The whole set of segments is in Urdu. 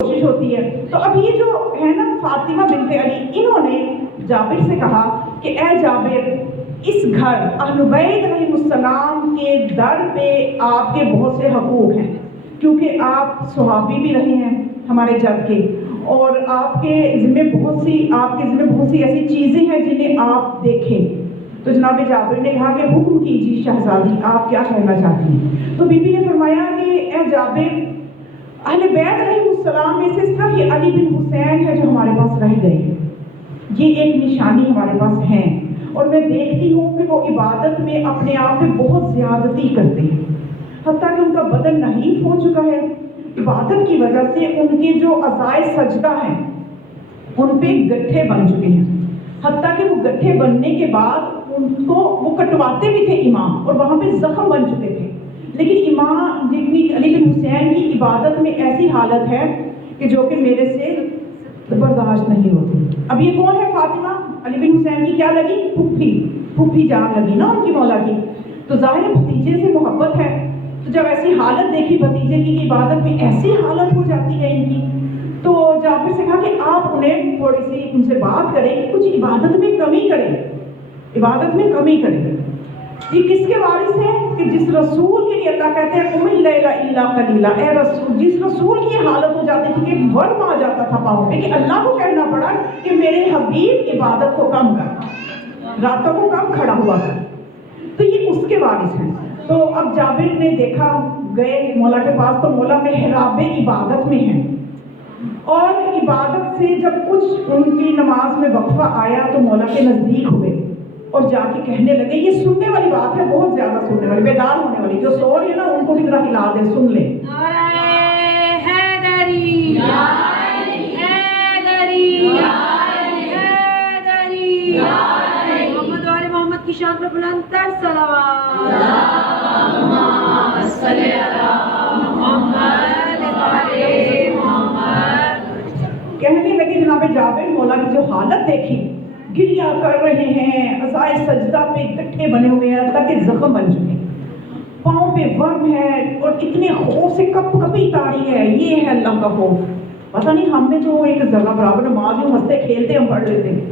کوشش ہوتی ہے. تو اب یہ جو ہے نا فاطمہ بنت علی، انہوں نے جابر سے کہا کہ اے جابر، اس گھر اہل بیت علیہ السلام کے در پہ آپ کے بہت سے حقوق ہیں، کیونکہ آپ صحابی بھی رہے ہیں ہمارے جد کے، اور آپ کے ذمہ بہت سی ایسی چیزیں ہیں جنہیں آپ دیکھیں. تو جناب جابر نے کہا کہ حکم کیجیے شہزادی، آپ کیا کہنا چاہتی ہیں؟ تو بی بی نے فرمایا کہ اے جابر، اہل بیت علیہ السلام میں سے صرف یہ علی بن حسین ہے جو ہمارے پاس رہ گئے ہیں، یہ ایک نشانی ہمارے پاس ہے، اور میں دیکھتی ہوں کہ وہ عبادت میں اپنے آپ پہ بہت زیادتی کرتے ہیں، حتیٰ کہ ان کا بدن نحیف ہو چکا ہے. عبادت کی وجہ سے ان کے جو اعضائے سجدہ ہیں ان پہ گٹھے بن چکے ہیں، حتیٰ کہ وہ گٹھے بننے کے بعد ان کو وہ کٹواتے بھی تھے امام، اور وہاں پہ زخم بن چکے تھے. لیکن امام علی بن حسین کی عبادت میں ایسی حالت ہے کہ جو کہ میرے سے برداشت نہیں ہوتی. اب یہ کون ہے؟ فاطمہ علی بن حسین کی کیا لگی؟ پھوپھی جان لگی نا ان کی مولا کی. تو ظاہر بھتیجے سے محبت ہے، تو جب ایسی حالت دیکھی بھتیجے کی عبادت میں ایسی حالت ہو جاتی ہے ان کی، تو جابر سے کہا کہ آپ انہیں تھوڑی سی ان سے بات کریں کہ کچھ عبادت میں کمی کریں. یہ کس کے وارث ہیں؟ کہ جس رسول کے لیے اللہ کہتے ہیں قم اللیل الا قلیلا، اے رسول، جس رسول کی حالت ہو جاتی تھی کہ ورم آ جاتا تھا پاؤں میں، کہ اللہ کو کہنا پڑا کہ میرے حبیب عبادت کو کم کر، راتوں کو کم کھڑا ہوا کر. تو یہ اس کے وارث ہیں. تو اب جابر نے دیکھا، گئے مولا کے پاس، تو مولا محراب عبادت میں ہیں، اور عبادت سے جب کچھ ان کی نماز میں وقفہ آیا تو مولا کے نزدیک ہوئے اور جا کے کہنے لگے. یہ سننے والی بات ہے، بہت زیادہ سننے والی، بیدار ہونے والی. جو سو رہی ہے نا ان کو بھی ذرا ہلا دے، سن لیں. محمد اور محمد کی شان پر بلند تر صلوات. کہنے لگے جناب جابر، مولا کی جو حالت دیکھی، گریا کر رہے ہیں، اعضائے سجدہ پہ گٹھے بنے ہوئے ہیں، تاکہ زخم بن چکے ہیں، پاؤں پہ ورم ہے، اور اتنے خوف سے کپ کپی تاری ہے. یہ ہے اللہ کا خوف. پتہ نہیں ہم میں جو ایک ذرہ برابر نماز میں ہنستے کھیلتے ہم پڑھ لیتے ہیں،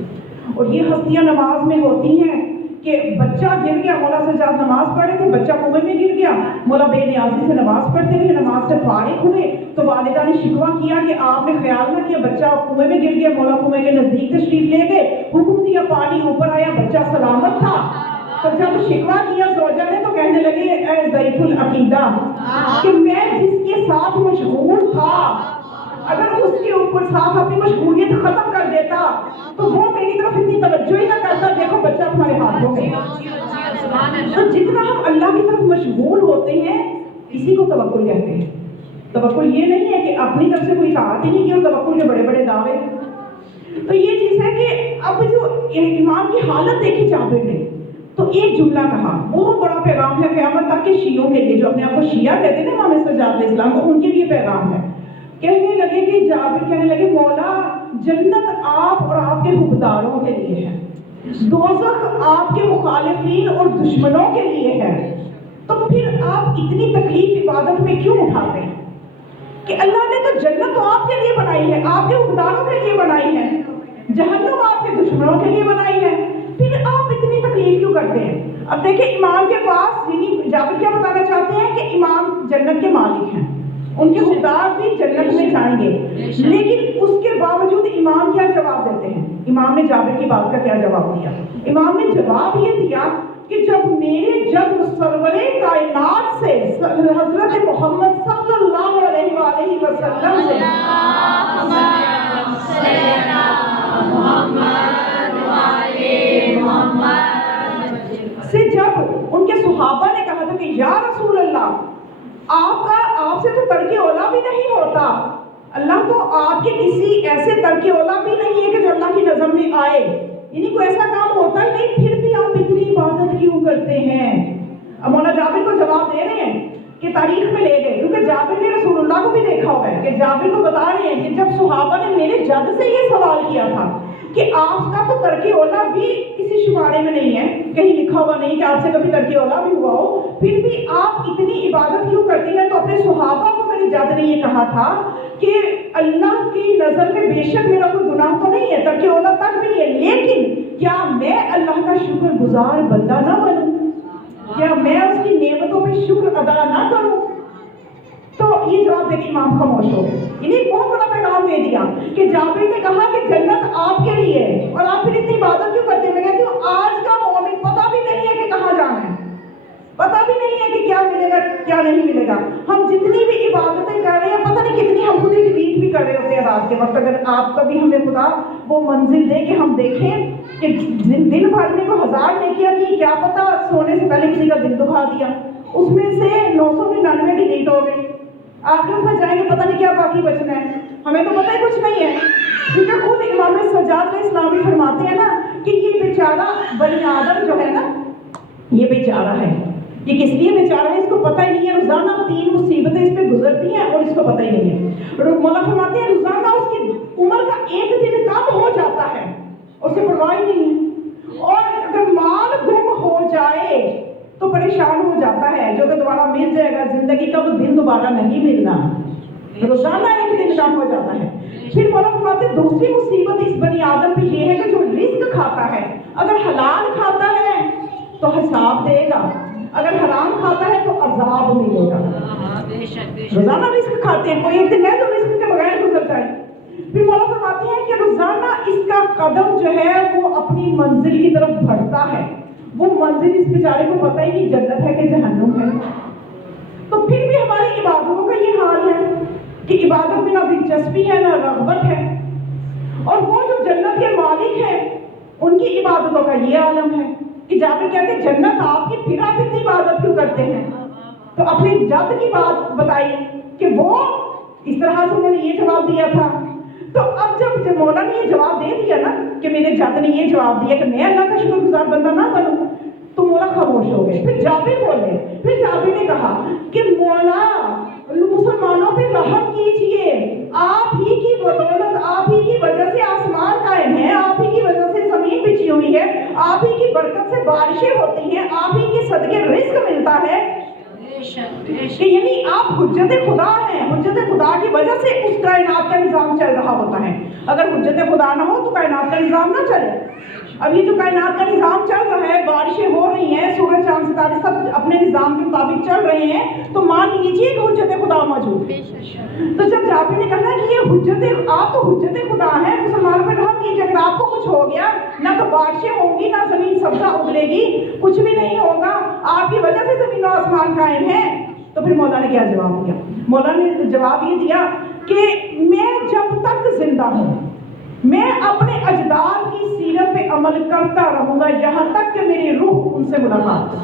اور یہ ہستیاں نماز میں ہوتی ہیں کہ بچہ گر گیا، مولا سجاد نماز پڑھ رہے تھے، بچہ کنویں میں گر گیا، مولا بے نیازی سے نماز پڑھتے ہوئے نماز سے فارغ ہوئے تو والدہ نے شکوہ کیا کہ آپ نے خیال نہ کیا، بچہ کنویں میں گر گیا. مولا کنویں کے نزدیک تشریف لے گئے، حکم دیا، پانی اوپر آیا، بچہ سلامت تھا. تو جب شکوہ کیا زوجہ نے تو کہنے لگے اے ضعیف العقیدہ، کہ میں جس کے ساتھ مشغول تھا اگر اس کے اوپر ساتھ اپنی مشغولیت ختم کر دیتا تو وہ میری طرف اتنی توجہ ہی نہ کرتا. دیکھو بچہ تمہارے ہاتھوں میں. تو جتنا ہم اللہ کی طرف مشغول ہوتے ہیں اسی کو توکل کہتے ہیں. توکل یہ نہیں ہے کہ اپنی طرف سے کوئی اطاعت ہی نہیں کی اور توکل کے بڑے بڑے دعوے. تو یہ چیز ہے کہ اب جو امام کی حالت دیکھی جابر نے تو ایک جملہ کہا، بہت بڑا پیغام ہے قیامت تک کے شیعوں کے لیے، جو اپنے آپ کو شیعہ کہتے ہیں نا امام سجاد علیہ السلام کو، ان کے لیے پیغام ہے. کہنے لگے کہ جابر کہنے لگے مولا جنت آپ اور آپ کے حکمداروں کے لیے ہے، دوزخ آپ کے مخالفین اور دشمنوں کے لیے ہے. تو پھر آپ اتنی تکلیف عبادت میں کیوں اٹھاتے ہیں؟ کہ اللہ نے تو جنت تو آپ کے لیے بنائی ہے، آپ کے حکمداروں کے لیے بنائی ہے، جہنم آپ کے دشمنوں کے لیے بنائی ہے، پھر آپ اتنی تکلیف کیوں کرتے ہیں؟ اب دیکھیں امام کے پاس جابر کیا بتانا چاہتے ہیں کہ امام جنت کے مالک ہیں، ان کے حکمدار بھی جنت میں جائیں گے، لیکن اس کے باوجود امام کیا جواب دیتے ہیں؟ امام نے جابر کی بات کا کیا جواب دیا؟ امام نے جواب یہ دیا کہ جب میرے جد سرور کائنات سے حضرت محمد صلی اللہ علیہ وآلہ وسلم سے جب ان کے صحابہ نے کہا تھا کہ یا رسول اللہ آپ سے تو ترک اولا بھی نہیں ہوتا، اللہ تو آپ کے کسی ایسے ترک اولا بھی نہیں ہے کہ جو اللہ کی نظر میں آئے، یعنی کوئی ایسا کام ہوتا ہی نہیں، پھر بھی آپ اتنی عبادت کیوں کرتے ہیں؟ اب مولا جابر کو جواب دے رہے ہیں کہ تاریخ میں لے گئے، کیونکہ جابر نے رسول اللہ کو بھی دیکھا ہوا ہے کہ جابر کو بتا رہے ہیں کہ جب صحابہ نے میرے جد سے یہ سوال کیا تھا کہ آپ کا تو ترک اولا بھی کسی شمارے میں نہیں ہے، کہیں لکھا ہوا نہیں کہ آپ سے کبھی ترک اولا بھی ہوا ہو، پھر بھی آپ اتنی عبادت کیوں کرتی ہیں؟ تو اپنے صحابہ کو میرے جد نے یہ کہا تھا کہ اللہ کی نظر میں بے شک میرا کوئی گناہ تو نہیں ہے، ترک اولاد تک بھی ہے، لیکن کیا میں اللہ کا شکر گزار بندہ نہ بنوں؟ کیا میں اس کی نعمتوں پہ شکر ادا نہ کروں؟ تو یہ جواب دے کے امام خاموش ہو گئے۔ انہیں ایک بہت بڑا پیغام دے دیا کہ جابر نے کہا کہ جنت آپ کے لیے ہے اور آپ پھر اتنی عبادت کیوں کرتے ہیں؟ میں کہتی ہوں آج کا مومن پتہ بھی نہیں ہے کہ کہاں جانا ہے، پتہ بھی نہیں ہے کہ کیا ملے گا کیا نہیں ملے گا۔ ہم جتنی بھی عبادتیں کر رہے ہیں پتہ نہیں کتنی ہم خود ہی ڈیلیٹ بھی کر رہے ہوتے ہیں رات کے وقت۔ اگر آپ کبھی ہمیں خدا وہ منزل دے کہ ہم دیکھیں کہ دن بھر میں کوئی 1000 نیکیاں کی، کیا پتہ سونے سے پہلے کسی کا دل دکھا دیا، اس میں سے 999 ڈیلیٹ ہو گئی، آخرت میں جائیں گے پتہ نہیں کیا باقی بچنا ہے، ہمیں تو پتہ ہی کچھ نہیں ہے۔ کیونکہ خود امام سجاد علیہ السلام بھی فرماتے ہیں نا کہ یہ بیچارہ بنی آدم جو ہے نا، یہ بیچارہ ہے، یہ کس لیے بیچارہ ہے اس کو پتہ ہی نہیں ہے، روزانہ 3 مصیبتیں اس پہ گزرتی ہیں اور اس کو پتہ ہی نہیں ہے۔ مولا فرماتے ہیں روزانہ اس کی عمر کا 1 دن کم ہو جاتا ہے، اسے پرواہ ہی نہیں ہے، اور اگر مال گم ہو جائے تو پریشان ہو جاتا ہے، جو کہ دوبارہ مل جائے گا، زندگی کا وہ دن دوبارہ نہیں ملنا، روزانہ 1 دن کم ہو جاتا ہے۔ پھر مولا فرماتے ہیں دوسری مصیبت اس بنی آدم پہ یہ ہے کہ جو رزق کھاتا ہے، اگر حلال کھاتا ہے تو حساب دے گا، اگر حرام کھاتا ہے تو عذاب ملے گا۔ روزانہ رزق کھاتے ہیں، کوئی ایک دن ہے جو رزق کے بغیر گزر جائے۔ پھر مولا فرماتے ہیں کہ روزانہ اس کا قدم جو ہے وہ اپنی منزل کی طرف بڑھتا ہے، وہ منزل اس بیچارے کو پتہ ہی نہیں جنت ہے کہ جہنم ہے۔ تو پھر بھی ہماری عبادتوں کا یہ حال ہے کہ عبادت میں نہ دلچسپی ہے نہ رغبت ہے، اور وہ جو جنت کے مالک ہیں ان کی عبادتوں کا یہ عالم ہے کہ جا کے کہتے ہیں جنت آپ کی، پھر آپ اتنی عبادت کیوں کرتے ہیں؟ تو اپنی جد کی بات بتائی کہ وہ اس طرح سے انہوں نے یہ جواب دیا تھا۔ تو اب جب مولا نے یہ جواب دے دیا نا کہ میرے جد نے یہ جواب دیا کہ میں اللہ کا شکر گزار بندہ نہ بنوں، تو مولا خاموش ہو گئے۔ پھر جابر بولے، پھر جابر نے کہا کہ مولا مسلمانوں پہ رحم کیجئے، آپ ہی کی بدولت، آپ ہی کی وجہ سے آسمان قائم ہے، آپ ہی کی وجہ سے زمین بچھی ہوئی ہے، آپ ہی کی برکت سے بارشیں ہوتی ہیں، آپ ہی کے صدقے رزق ملتا ہے، کہ یعنی آپ حجت خدا ہیں، حجت خدا کی وجہ سے اس کائنات کا نظام چل رہا ہوتا ہے۔ اگر حجت خدا نہ ہو تو کائنات کا نظام نہ چلے۔ اب یہ جو کائنات کا نظام چل رہا ہے، بارشیں ہو رہی ہیں، سورج چاند ستارے سب اپنے نظام کے مطابق چل رہے ہیں، تو مان لیجیے کہ حجت خدا موجود ہے۔ تو جب جابر نے کہا کہ یہ حجت، آپ تو حجت خدا ہیں، مسلمانوں پہ رحم کیجیے، اگر آپ کو کچھ ہو گیا نہ تو بارشیں ہوں گی نہ زمین سبزہ اگلے گی، کچھ بھی نہیں ہوگا، آپ کی وجہ سے زمین و آسمان قائم ہے۔ تو پھر مولا نے کیا جواب دیا؟ مولا نے جواب یہ دیا کہ میں جب تک زندہ ہوں میں اپنے اجداد کی سیرت پہ عمل کرتا رہوں گا یہاں تک کہ میری روح ان سے ملاقات ہو۔